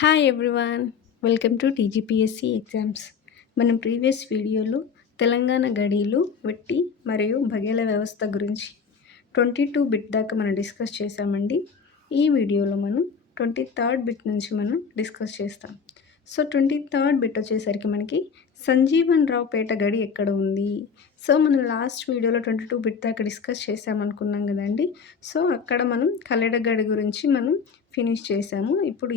Hi everyone. Welcome to TGPSC exams. మనం previous వీడియోలో తెలంగాణ గడీలు, వెట్టి మరియు బఘేల వ్యవస్థ గురించి 22 బిట్ దాకా మనం డిస్కస్ చేసామండి. ఈ వీడియోలో మనం 23rd బిట్ నుంచి మనం డిస్కస్ చేస్తాం. సో 23rd బిట్ వచ్చేసరికి మనకి సంజీవన్ రావు పేట గడి ఎక్కడ ఉంది? సో మనం లాస్ట్ వీడియోలో 22 బిట్ దాకా డిస్కస్ చేసామనుకున్నాం కదండి. సో అక్కడ మనం కల్లెడ గడి గురించి మనం ఫినిష్ చేసాము. ఇప్పుడు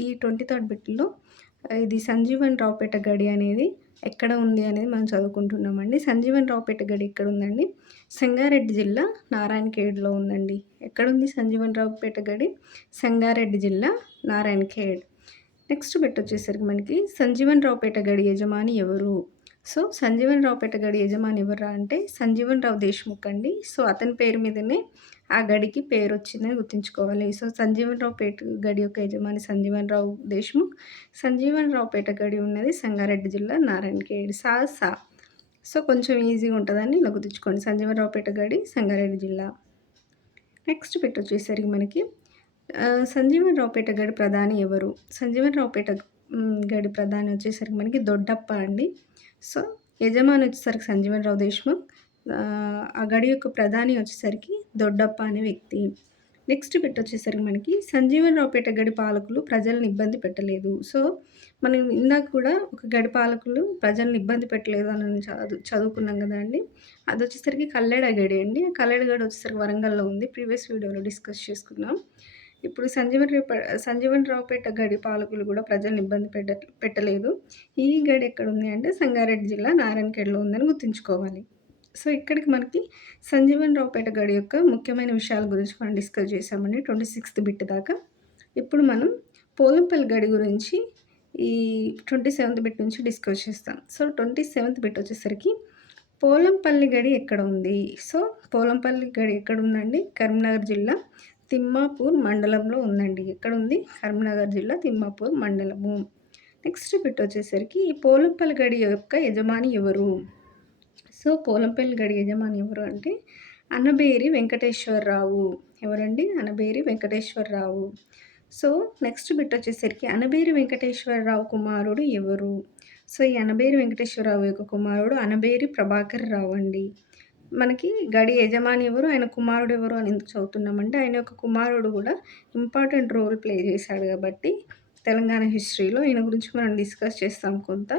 ఈ 23rd బిట్లో ఇది సంజీవన్ రావుపేట గడి అనేది ఎక్కడ ఉంది అనేది మనం చదువుకుంటున్నామండి. సంజీవన్ రావుపేట గడి ఎక్కడ ఉందండి? సంగారెడ్డి జిల్లా నారాయణఖేడ్లో ఉందండి. ఎక్కడుంది సంజీవన్ రావుపేట గడి? సంగారెడ్డి జిల్లా నారాయణఖేడ్. నెక్స్ట్ బిట్ వచ్చేసరికి మనకి సంజీవన్ రావుపేట గడి యజమాని ఎవరు? సో సంజీవన్ రావుపేట గడి యజమాని ఎవరా అంటే సంజీవన్ రావు దేశ్ముఖ్ అండి. సో అతని పేరు మీదనే ఆ గడికి పేరు వచ్చిందని గుర్తుంచుకోవాలి. సో సంజీవన్ రావు పేట గడి యొక్క యజమాని సంజీవన్ రావు దేశ్ముఖ్. సంజీవన్ రావు పేట గడి ఉన్నది సంగారెడ్డి జిల్లా నారాయణఖేడ్. సా. సో కొంచెం ఈజీగా ఉంటుందని ఇలా గుర్తుంచుకోండి. సంజీవన్ రావు పేట గడి సంగారెడ్డి జిల్లా. నెక్స్ట్ బిట్ వచ్చేసరికి మనకి సంజీవన్ రావుపేట గడి ప్రధాని ఎవరు? సంజీవన్ రావుపేట గడి ప్రధాని వచ్చేసరికి మనకి దొడ్డప్ప అండి. సో యజమాని వచ్చేసరికి సంజీవన్ రావు దేశ్ముఖ్. ఆ గడి యొక్క ప్రధాని వచ్చేసరికి దొడ్డప్ప అనే వ్యక్తి. నెక్స్ట్ బిట్ వచ్చేసరికి మనకి సంజీవన్ రావుపేట గడి పాలకులు ప్రజలను ఇబ్బంది పెట్టలేదు. సో మనం ఇందాక కూడా ఒక గడి పాలకులు ప్రజలను ఇబ్బంది పెట్టలేదు అని చదువుకున్నాం కదా అండి. అది వచ్చేసరికి కల్లెడ గడి అండి. కల్లెడ గడి వచ్చేసరికి వరంగల్లో ఉంది. ప్రీవియస్ వీడియోలో డిస్కస్ చేసుకున్నాం. ఇప్పుడు సంజీవన్ రావుపేట గడి పాలకులు కూడా ప్రజలను ఇబ్బంది పెట్టలేదు. ఈ గడి ఎక్కడ ఉంది అంటే సంగారెడ్డి జిల్లా నారాయణఖేడ్లో ఉందని గుర్తుంచుకోవాలి. సో ఇక్కడికి మనకి సంజీవన్ రావుపేట గడి యొక్క ముఖ్యమైన విషయాల గురించి మనం డిస్కస్ చేసామండి 26th బిట్ దాకా. ఇప్పుడు మనం పోలంపల్లి గడి గురించి ఈ 27th బిట్ నుంచి డిస్కస్ చేస్తాం. సో 27th బిట్ వచ్చేసరికి పోలంపల్లి గడి ఎక్కడ ఉంది? సో పోలంపల్లి గడి ఎక్కడ ఉందండి? కరీంనగర్ జిల్లా తిమ్మాపూర్ మండలంలో ఉందండి. ఎక్కడ ఉంది? కరీంనగర్ జిల్లా తిమ్మాపూర్ మండలము. నెక్స్ట్ బిట్ వచ్చేసరికి ఈ పోలంపల్లి గడి యొక్క యజమాని ఎవరు? సో పోలంపల్లి గడి యజమాని ఎవరు అంటే అనబేరి వెంకటేశ్వరరావు. ఎవరండి? Anabheri Venkateswararao. So next bit వచ్చేసరికి అనబేరి వెంకటేశ్వరరావు కుమారుడు ఎవరు? సో ఈ అనబేరి వెంకటేశ్వరరావు యొక్క కుమారుడు అనబేరి ప్రభాకర్ రావు అండి. మనకి గడి యజమాని ఎవరు, ఆయన కుమారుడు ఎవరు అని ఎందుకు చదువుతున్నామంటే ఆయన యొక్క కుమారుడు కూడా ఇంపార్టెంట్ రోల్ ప్లే చేశాడు కాబట్టి తెలంగాణ హిస్టరీలో ఈయన గురించి మనం డిస్కస్ చేస్తాం కొంత.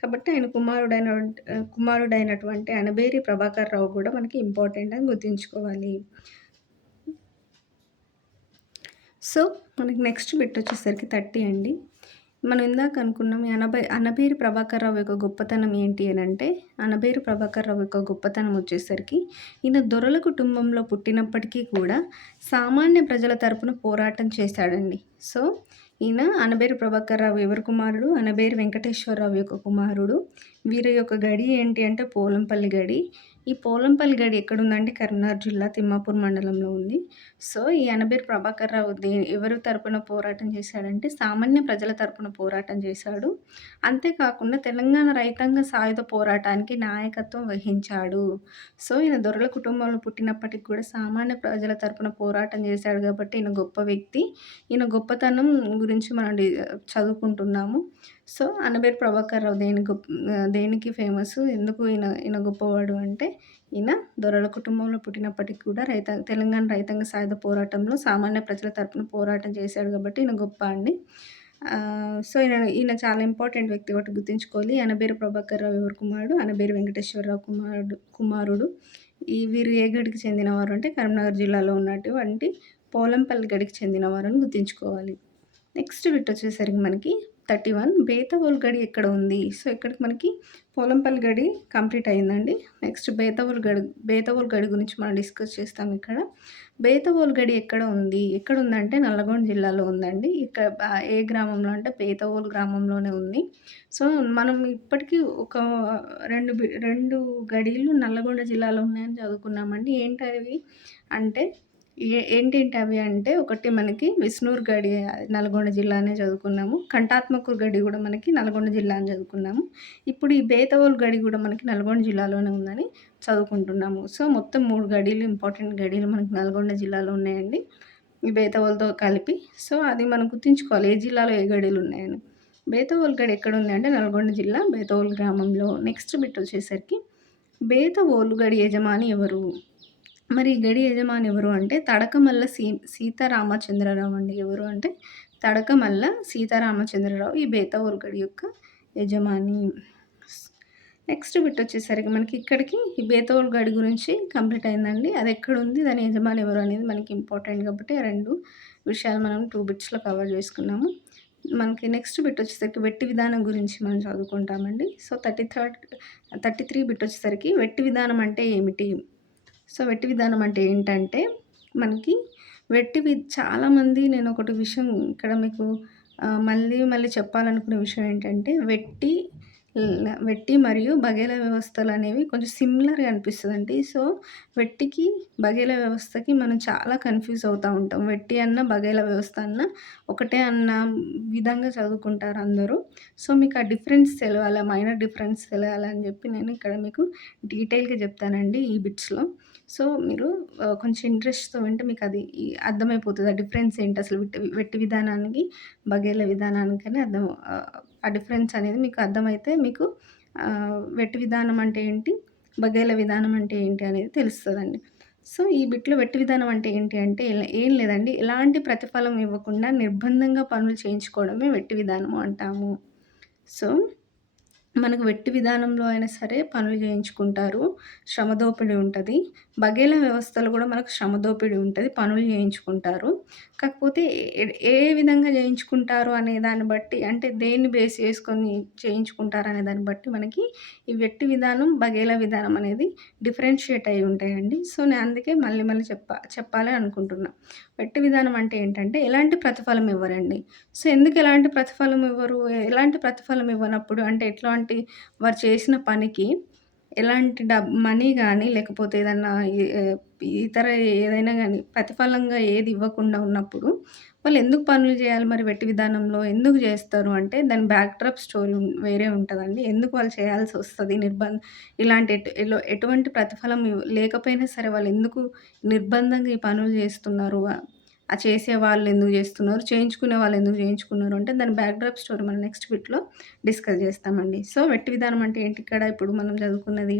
కాబట్టి ఆయన కుమారుడైనటువంటి అనబేరి ప్రభాకర్ రావు కూడా మనకి ఇంపార్టెంట్ అని గుర్తుంచుకోవాలి. సో మనకి నెక్స్ట్ బిట్ వచ్చేసరికి 30 అండి. మనం ఇందాక అనుకున్నాం అనబేరి ప్రభాకర్ రావు యొక్క గొప్పతనం ఏంటి అని అంటే అనబేరి ప్రభాకర్ రావు యొక్క గొప్పతనం వచ్చేసరికి ఈయన దొరల కుటుంబంలో పుట్టినప్పటికీ కూడా సామాన్య ప్రజల తరపున పోరాటం చేశాడండి. సో ఈయన అనబేరి ప్రభాకర్ రావు ఎవరి కుమారుడు? అనబేరి వెంకటేశ్వరరావు యొక్క కుమారుడు. వీరి యొక్క గడి ఏంటి అంటే పోలంపల్లి గడి. ఈ పోలంపల్లి గడి ఎక్కడుందంటే కరీంనగర్ జిల్లా తిమ్మాపూర్ మండలంలో ఉంది. సో ఈ అనబేరి ప్రభాకర్ రావు ఎవరి తరపున పోరాటం చేశాడంటే సామాన్య ప్రజల తరపున పోరాటం చేశాడు. అంతేకాకుండా తెలంగాణ రైతాంగ సాయుధ పోరాటానికి నాయకత్వం వహించాడు. సో ఈయన దొరల కుటుంబంలో పుట్టినప్పటికి కూడా సామాన్య ప్రజల తరపున పోరాటం చేశాడు కాబట్టి ఈయన గొప్ప వ్యక్తి. ఈయన గొప్పతనం గురించి మనం చదువుకుంటున్నాము. సో అనబేరి ప్రభాకర్ రావు దేనికి ఫేమస్? ఎందుకు ఈయన గొప్పవాడు అంటే ఈయన దొరల కుటుంబంలో పుట్టినప్పటికీ కూడా తెలంగాణ రైతాంగ సాయుధ పోరాటంలో సామాన్య ప్రజల తరపున పోరాటం చేశాడు కాబట్టి ఈయన గొప్ప అండి. సో ఈయన చాలా ఇంపార్టెంట్ వ్యక్తి ఒకటి గుర్తుంచుకోవాలి. అనబేరి ప్రభాకర్ రావు ఎవరి కుమారుడు? అనబేరి వెంకటేశ్వరరావు కుమారుడు. వీరు ఏ గడికి చెందినవారు అంటే కరీంనగర్ జిల్లాలో ఉన్నటువంటి పోలంపల్లి గడికి చెందినవారు అని గుర్తుంచుకోవాలి. నెక్స్ట్ బిట్ వచ్చేసరికి మనకి 31 బేతవోలు గడి ఎక్కడ ఉంది? సో ఇక్కడికి మనకి పోలంపల్లి గడి కంప్లీట్ అయిందండి. నెక్స్ట్ బేతవోలు గడి గురించి మనం డిస్కస్ చేస్తాం ఇక్కడ. బేతవోలు గడి ఎక్కడ ఉంది? ఎక్కడ ఉందంటే నల్లగొండ జిల్లాలో ఉందండి. ఇక్కడ ఏ గ్రామంలో అంటే బేతవోలు గ్రామంలోనే ఉంది. సో మనం ఇప్పటికీ ఒక రెండు గడిలు నల్లగొండ జిల్లాలో ఉన్నాయని చదువుకున్నామండి. ఏంటవి అంటే ఏంటేంటి అవి అంటే ఒకటి మనకి విష్ణూర్ గడి నల్గొండ జిల్లానే చదువుకున్నాము. కంటాత్మకూరు గడి కూడా మనకి నల్గొండ జిల్లా అని చదువుకున్నాము. ఇప్పుడు ఈ బేతవోలు గడి కూడా మనకి నల్గొండ జిల్లాలోనే ఉందని చదువుకుంటున్నాము. సో మొత్తం 3 గడీలు ఇంపార్టెంట్ గడీలు మనకి నల్గొండ జిల్లాలో ఉన్నాయండి. ఈ బేతవోలుతో కలిపి. సో, అది మనం గుర్తుంచుకోవాలి ఏ జిల్లాలో ఏ గడీలున్నాయని. బేతవోలు గడి ఎక్కడుంది అంటే నల్గొండ జిల్లా బేతవోలు గ్రామంలో. నెక్స్ట్ బిట్ వచ్చేసరికి బేతవోలు గడి యజమాని ఎవరు? మరి ఈ గడి యజమాని ఎవరు అంటే తడకమల్ల సీతారామచంద్రరావు అండి. ఎవరు అంటే తడకమల్ల సీతారామచంద్రరావు ఈ బేతవోలు గడి యొక్క యజమాని. నెక్స్ట్ బిట్ వచ్చేసరికి మనకి ఇక్కడికి ఈ బేతవోలు గడి గురించి కంప్లీట్ అయిందండి. అది ఎక్కడుంది, దాని యజమాని ఎవరు అనేది మనకి ఇంపార్టెంట్ కాబట్టి ఆ 2 విషయాలు మనం 2 బిట్స్‌లో కవర్ చేసుకున్నాము. మనకి నెక్స్ట్ బిట్ వచ్చేసరికి వెట్టి విధానం గురించి మనం చదువుకుంటామండి. సో, 33 బిట్ వచ్చేసరికి వెట్టి విధానం అంటే ఏమిటి? సో, వెట్టి విధానం అంటే ఏంటంటే, మనకి చాలామంది నేనొకటి విషయం ఇక్కడ మీకు మళ్ళీ మళ్ళీ చెప్పాలనుకునే విషయం ఏంటంటే, వెట్టి మరియు బగేల వ్యవస్థలనేవి కొంచెం సిమిలర్‌గా అనిపిస్తదండి. సో, వెట్టికి, బగేల వ్యవస్థకి మనం చాలా కన్‌ఫ్యూజ్ అవుతా ఉంటాం. వెట్టి అన్న, బగేల వ్యవస్థ అన్న ఒకటే అన్న విధంగా చదువుకుంటారు అందరూ. సో, మీకు ఆ డిఫరెన్స్ తెలవాలి, మైనర్ డిఫరెన్స్ తెలవాలని చెప్పి నేను ఇక్కడ మీకు డీటెయిల్‌గా చెప్తానండి ఈ బిట్స్‌లో. సో, మీరు కొంచెం ఇంట్రెస్ట్‌తో వింటే మీకది అర్థమైపోతది. ఆ డిఫరెన్స్ ఏంటి అసలు వెట్టి విధానానికి, బగేల విధానానికని ఆ డిఫరెన్స్ అనేది మీకు అర్థమైతే మీకు వెట్టి విధానం అంటే ఏంటి, బగేల విధానం అంటే ఏంటి అనేది తెలుస్తదండి. సో, ఈ బిట్‌లో వెట్టి విధానం అంటే ఏంటి అంటే ఏం లేదండి. ఎలాంటి ప్రతిఫలం ఇవ్వకుండా నిర్బంధంగా పనులు చేయించుకోవడమే వెట్టి విధానము అంటాము. సో, మనకు వెట్టి విధానంలో అయినా సరే పనులు చేయించుకుంటారు. శ్రమ దోపిడీ ఉంటది. బగేల వ్యవస్థలో గూడా మనకు శ్రమ దోపిడీ ఉంటది. పనులు చేయించుకుంటారు. కాకపోతే ఏ విధంగా చేయించుకుంటారు అనే దాన్ని బట్టి అంటే దేన్ని బేస్ చేసుకొని చేయించుకుంటారనే దాన్ని బట్టి మనకి ఈ వెట్టి విధానం, బగేల విధానం అనేది డిఫరెన్షియేట్ అయ్యి ఉంటాయండి. సో, నేను అందుకే మళ్ళీ మళ్ళీ చెప్పాలి అనుకుంటున్నా. వెట్టి విధానం అంటే ఏంటంటే ఎలాంటి ప్రతిఫలం ఇవ్వరండి. సో, ఎందుకు ఎలాంటి ప్రతిఫలం ఇవ్వరు? ఎలాంటి ప్రతిఫలం ఇవ్వనప్పుడు అంటే ఎట్లాంటి వారు చేసిన పనికి ఎలాంటి మనీ గానీ, లేకపోతే ఏదన్నా ఇతర ఏదైనా గానీ ప్రతిఫలంగా ఏది ఇవ్వకుండా ఉన్నప్పుడు వాళ్ళెందుకు పనులు జేయాలి మరి వెట్టి విధానంలో? ఎందుకు జేస్తారు అంటే దాని బ్యాక్ డ్రాప్ స్టోరీ వేరే ఉంటదండి. ఎందుకు వాళ్ళు చేయాల్సొస్తది ఇలాంటి ఎటువంటి ప్రతిఫలం లేకపోయినా సరే వాళ్ళెందుకు నిర్బంధంగా ఈ పనులు జేస్తున్నారు? ఆ చేసేవాళ్ళు ఎందుకు జేస్తున్నారు? చేయించుకునే వాళ్ళు ఎందుకు చేయించుకున్నారు? అంటే దాని బ్యాక్ డ్రాప్ స్టోరీ మనం నెక్స్ట్ బిట్‌లో డిస్కస్ జేస్తామండి. సో, వెట్టి విధానం అంటే ఏంటి ఇక్కడ ఇప్పుడు మనం చదువుకున్నది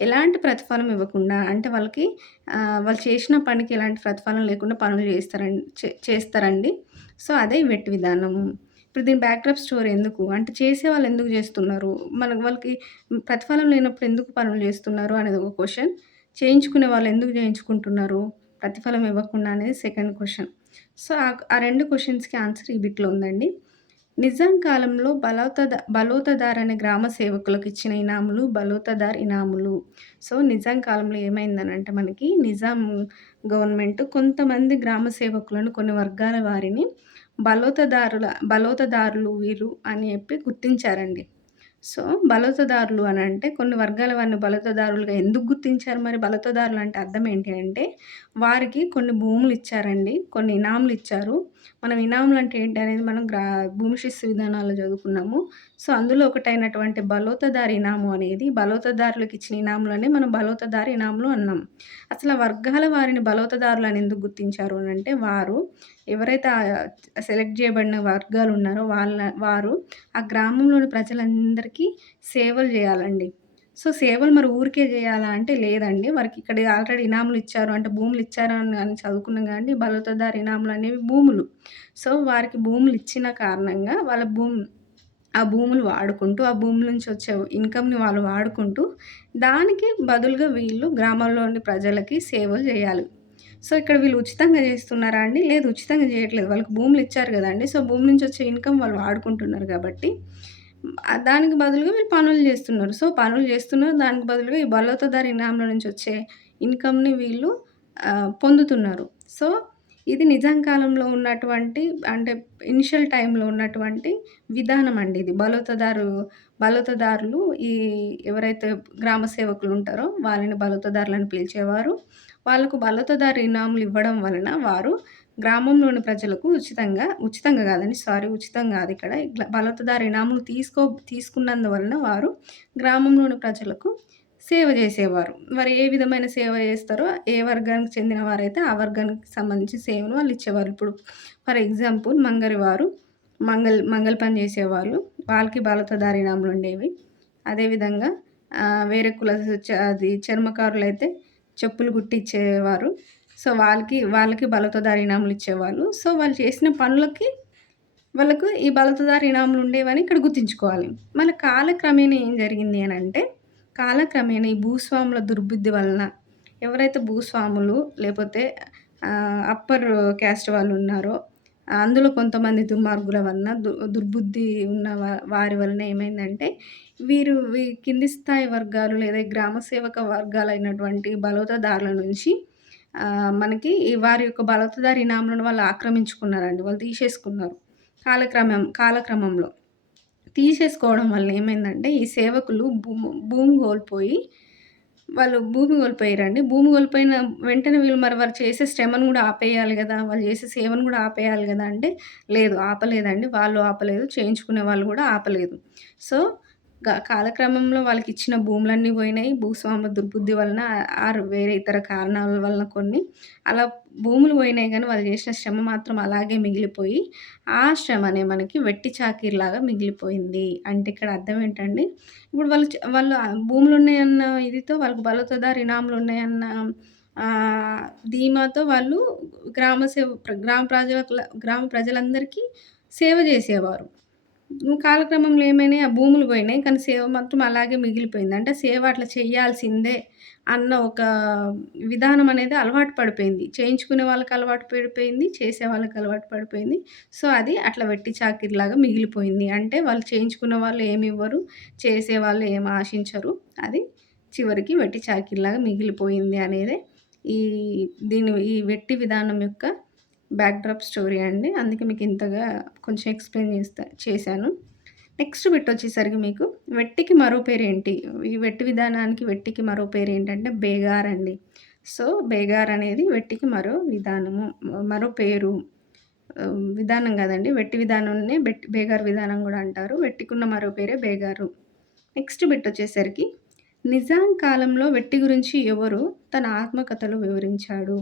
ఎలాంటి ప్రతిఫలం ఇవ్వకుండా అంటే వాళ్ళకి వాళ్ళు చేసిన పనికి ఎలాంటి ప్రతిఫలం లేకుండా పనులు చేస్తారండి. సో, అదే వెట్టి విధానము. ఇప్పుడు దీని బ్యాక్ డ్రాప్ స్టోరీ ఎందుకు? అంటే చేసేవాళ్ళు ఎందుకు జేస్తున్నారు? వాళ్ళకి ప్రతిఫలం లేనప్పుడు ఎందుకు పనులు జేస్తున్నారు అనేది ఒక క్వెషన్. చేయించుకునే వాళ్ళు ఎందుకు చేయించుకుంటున్నారు? ప్రతిఫలం ఇవ్వకుండా అనేది సెకండ్ క్వెషన్. సో, ఆ 2 క్వెషన్స్‌కి ఆన్సర్ ఈ బిట్‌లో ఉందండి. నిజాం కాలంలో బలోతదార్ అనే గ్రామ సేవకులకు ఇచ్చిన ఇనాములు బలోతదార్ ఇనాములు. సో, నిజాం కాలంలో ఏమైందనంటే మనకి నిజాం గవర్నమెంట్ కొంతమంది గ్రామ సేవకులను, కొన్ని వర్గాల వారిని బలోతదారులు వీరు అని చెప్పి గుర్తించారండి. సో, బలోతదారులు అనంటే కొన్ని వర్గాల వారిని బలోతదారులుగా ఎందుకు గుర్తించారు మరి? బలోతదారులు అంటే అర్థం ఏంటి అంటే, వారికి కొన్ని భూములిచ్చారండి. కొన్ని ఇనాములిచ్చారు. మనం ఇనాములంటే ఏంటి అనేది మనం భూమి శిస్తు విధానాల్లో చదువుకున్నాము. సో, అందులో ఒకటైనటువంటి బలోతదారు ఇనాము అనేది బలోతదారులకు ఇచ్చిన ఇనాములనే మనం బలోతదారు ఇనాములు అన్నాం. అసలు ఆ వర్గాల వారిని బలోతదారులని ఎందుకు గుర్తించారు అనంటే, వారు ఎవరైతే సెలెక్ట్ చేయబడిన వర్గాలున్నారో వారు ఆ గ్రామంలోని ప్రజలందరికీ సేవలు జేయాలండి. సో, సేవలు మరి ఊరికే జేయాలా అంటే లేదండి. వారికి ఇక్కడ ఆల్రెడీ ఇనాములు ఇచ్చారు అంటే భూములు ఇచ్చారు అని చదువుకున్నాం గాండి. బలోతదార్ ఇనాములనేవి భూములు. సో, వారికి భూములు ఇచ్చిన కారణంగా ఆ భూములు వాడుకుంటూ, ఆ భూముల నుంచి వచ్చే ఇన్‌కమ్‌ని వాళ్ళు వాడుకుంటూ, దానికి బదులుగా వీళ్ళు గ్రామంలోని ప్రజలకి సేవలు జేయాలి. సో, ఇక్కడ వీళ్ళు ఉచితంగా జేస్తున్నారా అండి? లేదు, ఉచితంగా జేయట్లేదు. వాళ్ళకి భూములు ఇచ్చారు గదండీ! సో, భూమి నుంచి వచ్చే ఇన్‌కమ్ వాళ్ళు వాడుకుంటున్నారు గాబట్టి, దానికి బదులుగా వీళ్ళు పనులు జేస్తున్నారు. సో, పనులు జేస్తున్నారు. దానికి బదులుగా ఈ బలోతదారు ఇనాంల నుంచి వచ్చే ఇన్‌కమ్‌ని వీళ్ళు పొందుతున్నారు. సో, ఇది నిజాం కాలంలో ఉన్నటువంటి అంటే ఇనిషియల్ టైమ్‌లో ఉన్నటువంటి విధానం అండి ఇది. బలోతదారులు ఎవరైతే గ్రామ సేవకులుంటారో వాళ్ళని బలోతదారులని పిలిచేవారు. వాళ్ళకు బలోతదారు ఇనాములు ఇవ్వడం వలన వారు గ్రామంలోని ప్రజలకు ఉచితంగా గాదండి, సారీ, ఉచితం గాదిక్కడ. బలోతదారు ఇనాములు తీసుకున్నందువలన వారు గ్రామంలోని ప్రజలకు సేవ జేసేవారు. వారు ఏ విధమైన సేవ జేస్తారో, ఏ వర్గానికి చెందిన వారైతే ఆ వర్గానికి సంబంధించి సేవను వాళ్ళిచ్చేవారు. ఇప్పుడు ఫర్ ఎగ్జాంపుల్ మంగలివారు మంగలి పని జేసేవాళ్ళు. వాళ్ళకి బాలతదారి ఇనాములుండేవి. అదేవిధంగా వేరే అది చర్మకారులైతే చెప్పులు కుట్టిచ్చేవారు. సో, వాళ్ళకి బలతదారి ఇనాములిచ్చేవాళ్ళు. సో, వాళ్ళు చేసిన పనులకి వాళ్ళకు ఈ బలతదారి ఇనాములుండేవని ఇక్కడ గుర్తుంచుకోవాలి. మన కాలక్రమేణా ఏం జరిగింది అనంటే, కాలక్రమేణా ఈ భూస్వాముల దుర్బుద్ధి వలన ఎవరైతే భూస్వాములు లేపోతే అప్పర్ క్యాస్ట్ వాళ్ళున్నారో, అందులో కొంతమంది దుర్మార్గుల వలన దుర్బుద్ధి ఉన్న వారి వలన ఏమైందంటే, కింది స్థాయి వర్గాలు లేదా గ్రామ సేవక వర్గాలైనటువంటి బలౌతదారుల నుంచి మనకి వారి యొక్క బలౌతదారి ఇనాములను వాళ్ళు ఆక్రమించుకున్నారండి. వాళ్ళు తీసేసుకున్నారు. కాలక్రమంలో. తీసేసుకోవడం వల్ల ఏమైందంటే, ఈ సేవకులు భూమి కోల్పోయి భూమి కోల్పోయారండి. భూమి కోల్పోయిన వెంటనే వారు చేసే శ్రమను గూడా ఆపేయాలి గదా! వాళ్ళు చేసే సేవను గూడా ఆపేయాలి గదా! అంటే లేదు ఆపలేదండి. వాళ్ళు ఆపలేదు. చేయించుకునే వాళ్ళు గూడా ఆపలేదు. సో, కాలక్రమంలో వాళ్ళకిచ్చిన భూములన్నీ పోయినాయి. భూస్వాముల దుర్బుద్ధి వలన వేరే ఇతర కారణాల వలన కొన్ని. అలా భూములు పోయినాయి గానీ వాళ్ళు చేసిన శ్రమ మాత్రం అలాగే మిగిలిపోయి, ఆ శ్రమనే మనకి వెట్టి చాకిరీలాగా మిగిలిపోయింది. అంటే ఇక్కడ అర్థం ఏంటండి, ఇప్పుడు వాళ్ళు భూములున్నాయన్న ఇదితో వాళ్ళకి బలతదారు ఇనాములున్నాయన్న ధీమాతో వాళ్ళు గ్రామ ప్రజలందరికీ సేవ జేసేవారు. కాలక్రమంలో ఏమైనాయి ఆ భూములు పోయినాయి. కానీ సేవ మాత్రం అలాగే మిగిలిపోయింది. అంటే సేవ అట్లా చేయాల్సిందే అన్న ఒక విధానం అనేది అలవాటు పడిపోయింది. చేయించుకునే వాళ్ళకి అలవాటు పడిపోయింది. చేసే వాళ్ళకి అలవాటు పడిపోయింది. సో, అది అట్లా వెట్టి చాకిరీలాగా మిగిలిపోయింది. అంటే వాళ్ళు చేయించుకున్న వాళ్ళు ఏమివ్వరు. చేసేవాళ్ళు ఏమి ఆశించరు. అది చివరికి వెట్టి చాకిరీలాగా మిగిలిపోయింది అనేదే ఈ ఈ వెట్టి విధానం యొక్క బ్యాక్‌డ్రాప్ స్టోరీ అండి. అందుకే మీకు ఇంతగా కొంచెం ఎక్స్‌ప్లెయిన్ చేశాను. నెక్స్ట్ బిట్ వచ్చేసరికి మీకు వెట్టికి మరో పేరేంటి? ఈ వెట్టికి మరో పేరేంటంటే బేగార్ అండి. సో, బేగార్ అనేది వెట్టికి మరో విధానము. మరో పేరు. విధానం కాదండి. వెట్టి విధానాన్నే బేగార్ విధానం గూడా అంటారు. వెట్టికున్న మరో పేరే బేగారు. నెక్స్ట్ బిట్ వచ్చేసరికి నిజాం కాలంలో వెట్టి గురించి ఎవరు తన ఆత్మకథలో వివరించాడు?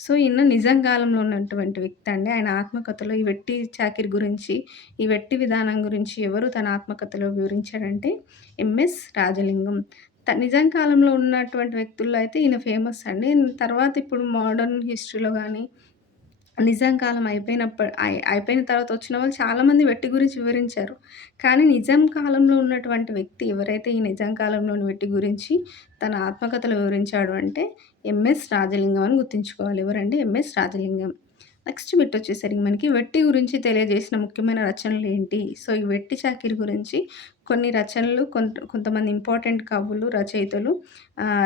సో, ఈయన నిజాం కాలంలో ఉన్నటువంటి వ్యక్తి అండి. ఆయన ఆత్మకథలో ఈ వెట్టి చాకిరీ గురించి, ఈ వెట్టి విధానం గురించి ఎవరు తన ఆత్మకథలో వివరించాడంటే ఎంఎస్ రాజలింగం. నిజాం కాలంలో ఉన్నటువంటి వ్యక్తుల్లో అయితే ఈయన ఫేమస్ అండి. తర్వాత ఇప్పుడు మోడర్న్ హిస్టరీలో గానీ నిజాం కాలం అయిపోయిన తర్వాత వచ్చిన వాళ్ళు చాలామంది వెట్టి గురించి వివరించారు. కానీ నిజాం కాలంలో ఉన్నటువంటి వ్యక్తి ఎవరైతే ఈ నిజాం కాలంలోని వెట్టి గురించి తన ఆత్మకథలో వివరించాడు అంటే ఎంఎస్ రాజలింగం అని గుర్తుంచుకోవాలి. ఎవరండి? ఎంఎస్ రాజలింగం. నెక్స్ట్ బిట్ వచ్చేసరికి మనకి వెట్టి గురించి తెలియజేసిన ముఖ్యమైన రచనలు ఏంటి? సో, ఈ వెట్టి చాకిరీ గురించి కొన్ని రచనలు కొంతమంది ఇంపార్టెంట్ కవులు, రచయితలు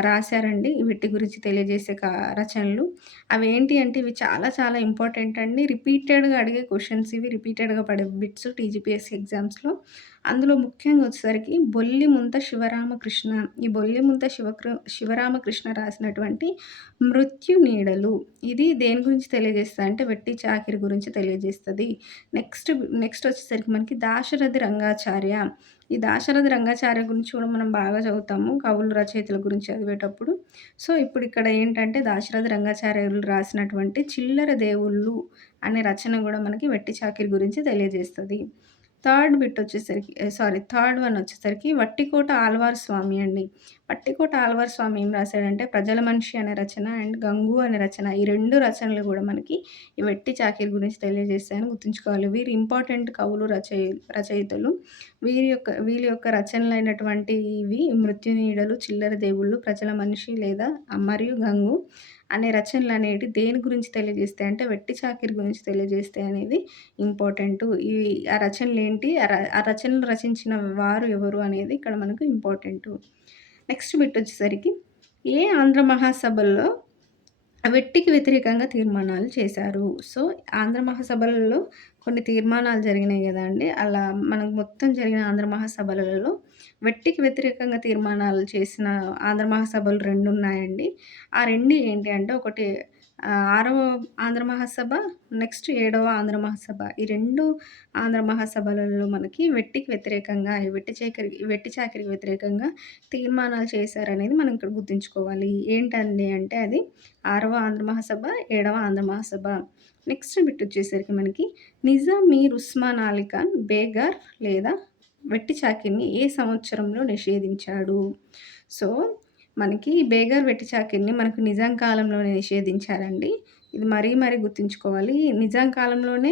రాశారండి. ఈ వెట్టి గురించి తెలియజేసే రచనలు. అవేంటి అంటే ఇవి చాలా చాలా ఇంపార్టెంట్ అండి. రిపీటెడ్‌గా అడిగే క్వెషన్స్ ఇవి. రిపీటెడ్‌గా పడే బిట్స్ టీజీపీఎస్సీ ఎగ్జామ్స్‌లో. అందులో ముఖ్యంగా వచ్చేసరికి బొల్లిముంత శివరామకృష్ణ. ఈ బొల్లిముంత శివరామకృష్ణ రాసినటువంటి మృత్యు నీడలు. ఇది దేని గురించి తెలియజేస్తదంటే వెట్టి చాకిరీ గురించి తెలియజేస్తది. నెక్స్ట్ వచ్చేసరికి మనకి దాశరథి రంగాచార్య. ఈ దాశరథి రంగాచార్య గురించి కూడా మనం బాగా చదువుతాము. కవులు, రచయితల గురించి చదివేటప్పుడు. సో, ఇప్పుడు ఇక్కడ ఏంటంటే దాశరథి రంగాచార్యులు రాసినటువంటి చిల్లర దేవుళ్ళు అనే రచన గూడా మనకి వెట్టి చాకిరీ గురించి తెలియజేస్తది. థర్డ్ వన్ వచ్చేసరికి వట్టికోట ఆళ్వార్ స్వామి అండి. వట్టికోట ఆళ్వార్ స్వామి ఏం రాసాడంటే 'ప్రజల మనిషి' అనే రచన అండ్ 'గంగు' అనే రచన. ఈ 2 రచనలు గూడా మనకి ఈ వెట్టి చాకిరీ గురించి తెలియజేస్తాయని గుర్తుంచుకోవాలి. వీరు ఇంపార్టెంట్ కవులు, రచయితలు. వీళ్ళ యొక్క రచనలైనటువంటి ఇవి 'మృత్యు నీడలు', 'చిల్లర దేవుళ్ళు', 'ప్రజల మనిషి' లేదా మరియు 'గంగు' అనే రచనలనేటివి దేని గురించి తెలియజేస్తాయి అంటే వెట్టి చాకిరీ గురించి తెలియజేస్తాయి అనేది ఇంపార్టెంటు. ఆ రచనలేంటి? ఆ రచనలు రచించిన వారు ఎవరు అనేది ఇక్కడ మనకు ఇంపార్టెంటు. నెక్స్ట్ బిట్ వచ్చేసరికి ఏ ఆంధ్ర మహాసభల్లో వెట్టికి వ్యతిరేకంగా తీర్మానాలు చేశారు? సో, ఆంధ్ర మహాసభలలో కొన్ని తీర్మానాలు జరిగినాయి గదండీ! అలా మనకు మొత్తం జరిగిన ఆంధ్ర మహాసభలలో వెట్టికి వ్యతిరేకంగా తీర్మానాలు చేసిన ఆంధ్ర మహాసభలు 2 ఉన్నాయండి. ఆ 2 ఏంటి అంటే ఒకటి ఆరవ ఆంధ్ర మహాసభ, నెక్స్ట్ ఏడవ ఆంధ్ర మహాసభ. ఈ 2 ఆంధ్ర మహాసభలలో మనకి వెట్టికి వ్యతిరేకంగా, ఈ వెట్టి చాకిరీకి వ్యతిరేకంగా తీర్మానాలు చేశారనేది మనం ఇక్కడ గుర్తుంచుకోవాలి. ఏంటండి అంటే అది ఆరవ ఆంధ్ర మహాసభ, ఏడవ ఆంధ్ర మహాసభ. నెక్స్ట్ బిట్ వచ్చేసరికి మనకి నిజాం మీర్ ఉస్మాన్ అలీ ఖాన్ బేగార్ లేదా వెట్టి చాకిరీని ఏ సంవత్సరంలో నిషేధించాడు? సో, మనకి బేగర్ వెట్టి చాకిరీని మనకు నిజాం కాలంలోనే నిషేధించారండి. ఇది మరీ మరీ గుర్తుంచుకోవాలి. నిజాం కాలంలోనే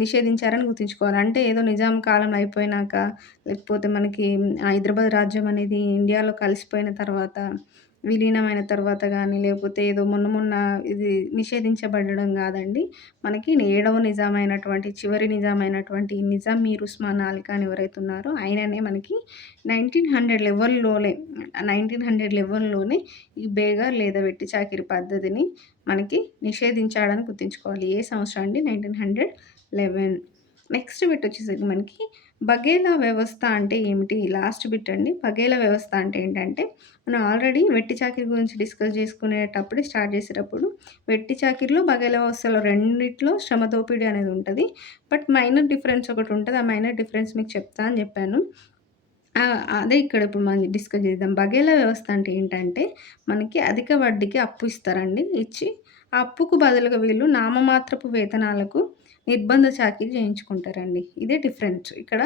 నిషేధించారని గుర్తుంచుకోవాలి. అంటే ఏదో నిజాం కాలం అయిపోయినాక, లేకపోతే మనకి హైదరాబాద్ రాజ్యం అనేది ఇండియాలో కలిసిపోయిన తర్వాత, విలీనమైన తర్వాత గానీ, లేకపోతే ఏదో మొన్న మొన్న ఇది నిషేధించబడడం గాదండి. మనకి ఏడవ నిజామైనటువంటి, చివరి నిజామైనటువంటి నిజాం మీర్ ఉస్మాన్ అలీ ఖాన్ ఎవరైతే ఉన్నారో ఆయననే మనకి 1911లోనే ఈ బేగార్ లేదా వెట్టి చాకిరీ పద్ధతిని మనకి నిషేధించాడని గుర్తుంచుకోవాలి. ఏ సంవత్సరం అండి? 1911. నెక్స్ట్ బిట్ వచ్చేసరికి మనకి బఘేలా వ్యవస్థ అంటే ఏమిటి? లాస్ట్ బిట్ అండి. బఘేలా వ్యవస్థ అంటే ఏంటంటే, మనం ఆల్రెడీ వెట్టి చాకిరీ గురించి డిస్కస్ చేసుకునేటప్పుడు స్టార్ట్ చేసేటప్పుడు వెట్టి చాకిరీలో, బఘేలా వ్యవస్థలో రెండిట్లో శ్రమ దోపిడీ అనేది ఉంటది. బట్ మైనర్ డిఫరెన్స్ ఒకటుంటది. ఆ మైనర్ డిఫరెన్స్ మీకు చెప్తా అని చెప్పాను. అదే ఇక్కడ ఇప్పుడు మనం డిస్కస్ చేద్దాం. బఘేలా వ్యవస్థ అంటే ఏంటంటే, మనకి అధిక వడ్డీకి అప్పు ఇస్తారండి. ఇచ్చి ఆ అప్పుకు బదులుగా వీళ్ళు నామమాత్రపు వేతనాలకు నిర్బంధ చాకిరీ చేయించుకుంటారండి. ఇదే డిఫరెన్స్. ఇక్కడ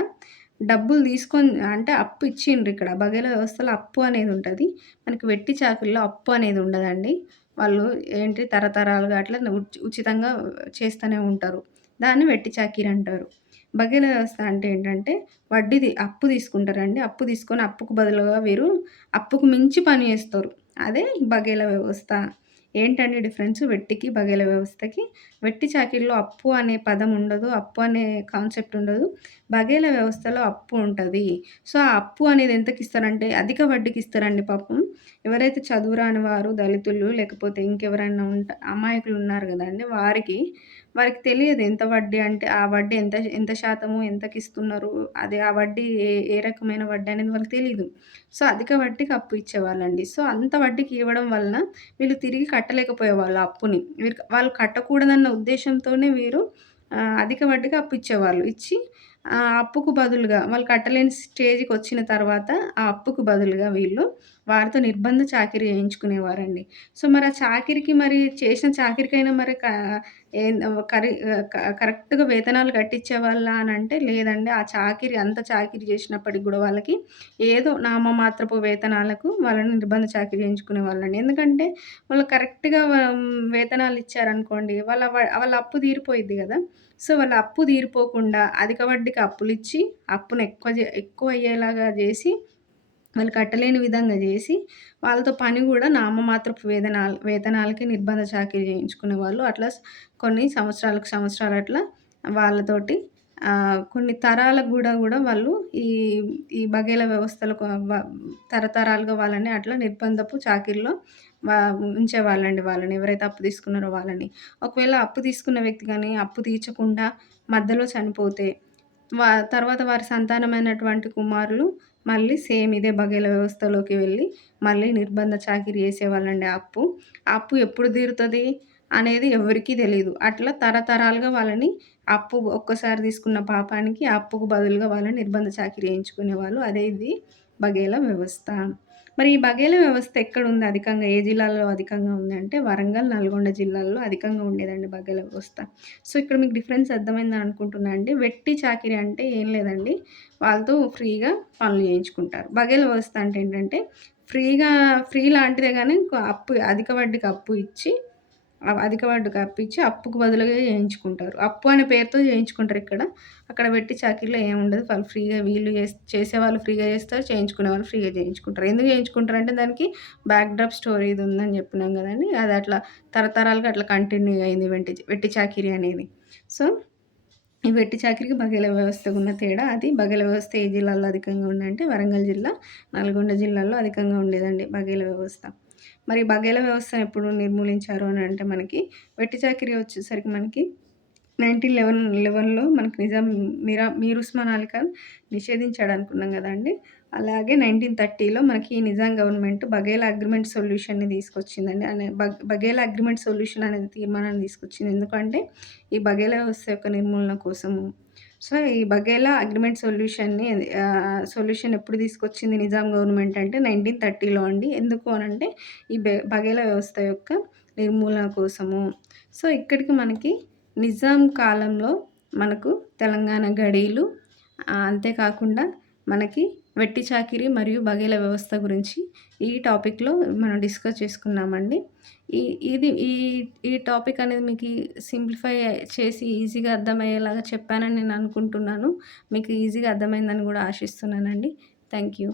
డబ్బులు తీసుకొని అంటే అప్పు ఇచ్చిండ్రు ఇక్కడ. బఘేలా వ్యవస్థలో అప్పు అనేది ఉంటది. మనకి వెట్టి చాకిరీలో అప్పు అనేది ఉండదండి. వాళ్ళు ఏంటి తరతరాలుగా అట్లా ఉచితంగా చేస్తూనే ఉంటారు. దాన్ని వెట్టి చాకిరీ అంటారు. బఘేలా వ్యవస్థ అంటే ఏంటంటే అప్పు తీసుకుంటారండి. అప్పు తీసుకొని అప్పుకు బదులుగా వీరు అప్పుకు మించి పని చేస్తారు. అదే బఘేలా వ్యవస్థ. ఏంటండి డిఫరెన్స్ వెట్టికి, బఘేలా వ్యవస్థకి? వెట్టి చాకిరీలో అప్పు అనే పదం ఉండదు. అప్పు అనే కాన్సెప్ట్ ఉండదు. బఘేలా వ్యవస్థలో అప్పు ఉంటది. సో, ఆ అప్పు అనేది ఎంతకిస్తారంటే అధిక వడ్డీకి ఇస్తారండి పాపం. ఎవరైతే చదువురాని వారు, దళితులు లేకపోతే ఇంకెవరైనా అమాయకులు ఉన్నారు గదండీ! వారికి తెలియదు ఎంత వడ్డీ అంటే, ఆ వడ్డీ ఎంత శాతము, ఎంతకిస్తున్నారు, అదే ఆ వడ్డీ ఏ రకమైన వడ్డీ అనేది వాళ్ళకి తెలీదు. సో, అధిక వడ్డీకి అప్పు ఇచ్చేవాళ్ళండి. సో, అంత వడ్డీకి ఇవ్వడం వలన వీళ్ళు తిరిగి కట్టలేకపోయేవాళ్ళు ఆ అప్పుని. వాళ్ళు కట్టకూడదన్న ఉద్దేశంతోనే వీరు అధిక వడ్డీకి అప్పు ఇచ్చేవాళ్ళు. ఇచ్చి అప్పుకు బదులుగా వాళ్ళు కట్టలేని స్టేజ్‌కొచ్చిన తర్వాత ఆ అప్పుకు బదులుగా వీళ్ళు వారితో నిర్బంధ చాకిరీ చేయించుకునేవారండి. సో, మరి ఆ చాకిరీకి మరి చేసిన చాకిరీకైనా మరి ఏం కరి కరెక్ట్‌గా వేతనాలు కట్టించేవాళ్ళా అనంటే లేదండి. ఆ చాకిరీ అంత చాకిరీ చేసినప్పటికి గూడా వాళ్ళకి ఏదో నామమాత్రపు వేతనాలకు వాళ్ళని నిర్బంధ చాకిరీ చేయించుకునేవాళ్ళండి. ఎందుకంటే వాళ్ళు కరెక్ట్‌గా వేతనాలు ఇచ్చారనుకోండి వాళ్ళ అప్పు తీరిపోయిద్ది గదా! సో, వాళ్ళ అప్పు తీరిపోకుండా అధిక వడ్డీకి అప్పులిచ్చి అప్పును ఎక్కువ అయ్యేలాగా జేసి వాళ్ళు కట్టలేని విధంగా జేసి, వాళ్ళతో పని గూడా నామమాత్రపు వేతనాలకి నిర్బంధ చాకిరీ చేయించుకునేవాళ్ళు. అట్లా కొన్ని సంవత్సరాలు అట్లా వాళ్ళతోటి కొన్ని తరాలకు గూడా వాళ్ళు ఈ ఈ బఘేలా వ్యవస్థలో తరతరాలుగా వాళ్ళని అట్లా నిర్బంధపు చాకిరీలో వా ఉంచేవాళ్ళండి వాళ్ళని. ఎవరైతే అప్పు తీసుకున్నారో వాళ్ళని. ఒకవేళ అప్పు తీసుకున్న వ్యక్తి గాని అప్పు తీర్చకుండా మధ్యలో చనిపోతే, తర్వాత వారి సంతానమైనటువంటి కుమారులు మళ్ళీ సేమ్ ఇదే బఘేలా వ్యవస్థలోకి వెళ్ళి, మళ్ళీ నిర్బంధ చాకిరీ చేసేవాళ్ళండి ఆ అప్పు. ఆ అప్పు ఎప్పుడు తీరుతది అనేది ఎవ్వరికీ తెలీదు. అట్లా తరతరాలుగా వాళ్ళని ఒక్కసారి తీసుకున్న పాపానికి ఆ అప్పుకు బదులుగా వాళ్ళని నిర్బంధ చాకిరీ చేయించుకునేవాళ్ళు. అదే ఇది బఘేలా వ్యవస్థ. మరి ఈ బఘేలా వ్యవస్థ ఎక్కడుంది అధికంగా? ఏ జిల్లాలో అధికంగా ఉంది అంటే వరంగల్, నల్గొండ జిల్లాల్లో అధికంగా ఉండేదండి బఘేలా వ్యవస్థ. సో, ఇక్కడ మీకు డిఫరెన్స్ అర్థమైందని అనుకుంటున్నా అండి. వెట్టి చాకిరీ అంటే ఏం లేదండి. వాళ్ళతో ఫ్రీగా పనులు చేయించుకుంటారు. బఘేలా వ్యవస్థ అంటే ఏంటంటే ఫ్రీ లాంటిదే గానీ అధిక వడ్డీకి అప్పు ఇచ్చి అధిక వడ్డీకి అప్పిచ్చి అప్పుకు బదులుగా చేయించుకుంటారు. అప్పు అనే పేరుతో చేయించుకుంటారిక్కడ. అక్కడ వెట్టి చాకిరీలో ఏముండదు. వాళ్ళు ఫ్రీగా వీళ్ళు చేసేవాళ్ళు ఫ్రీగా చేస్తారు. చేయించుకునేవాళ్ళు ఫ్రీగా చేయించుకుంటారు. ఎందుకు చేయించుకుంటారంటే దానికి బ్యాక్ డ్రాప్ స్టోరీ ఇది ఉందని చెప్పినాం గదండీ! అది అట్లా తరతరాలుగా అట్లా కంటిన్యూ అయింది వెట్టి చాకిరీ అనేది. సో, ఈ వెట్టి చాకిరీకి బఘేలా వ్యవస్థకున్న తేడా అది. బఘేలా వ్యవస్థ ఏ జిల్లాలో అధికంగా ఉందంటే వరంగల్ జిల్లా, నల్గొండ జిల్లాల్లో అధికంగా ఉండేదండి బఘేలా వ్యవస్థ. మరి బఘేలా వ్యవస్థను ఎప్పుడు నిర్మూలించారు అని అంటే మనకి వెట్టి చాకిరీ వచ్చేసరికి మనకి 1911లో మనకి మీర్ ఉస్మాన్ అలీ ఖాన్ నిషేధించాడనుకున్నాం గదండీ! అలాగే 1930లో మనకి ఈ నిజాం గవర్నమెంట్ బఘేలా అగ్రీమెంట్ సొల్యూషన్‌ని తీసుకొచ్చిందండి. బఘేలా అగ్రీమెంట్ సొల్యూషన్ అనేది తీర్మానాన్ని తీసుకొచ్చింది. ఎందుకంటే ఈ బఘేలా వ్యవస్థ యొక్క నిర్మూలన కోసము. సో, ఈ బఘేలా అగ్రీమెంట్ సొల్యూషన్ ఎప్పుడు తీసుకొచ్చింది నిజాం గవర్నమెంట్ అంటే 1930లో అండి. ఎందుకు అనంటే ఈ బఘేలా వ్యవస్థ యొక్క నిర్మూలన కోసము. సో, ఇక్కడికి మనకి నిజాం కాలంలో మనకు తెలంగాణ గడీలు అంతేకాకుండా మనకి వెట్టి చాకిరీ మరియు బఘేల వ్యవస్థ గురించి ఈ టాపిక్‌లో మనం డిస్కస్ చేసుకున్నామండి. ఈ ఇది ఈ ఈ టాపిక్ అనేది మీకి సింప్లిఫై చేసి ఈజీగా అర్థమయ్యేలాగా చెప్పానని నేను అనుకుంటున్నాను. మీకు ఈజీగా అర్థమైందని గూడా ఆశిస్తున్నానండి. Thank you.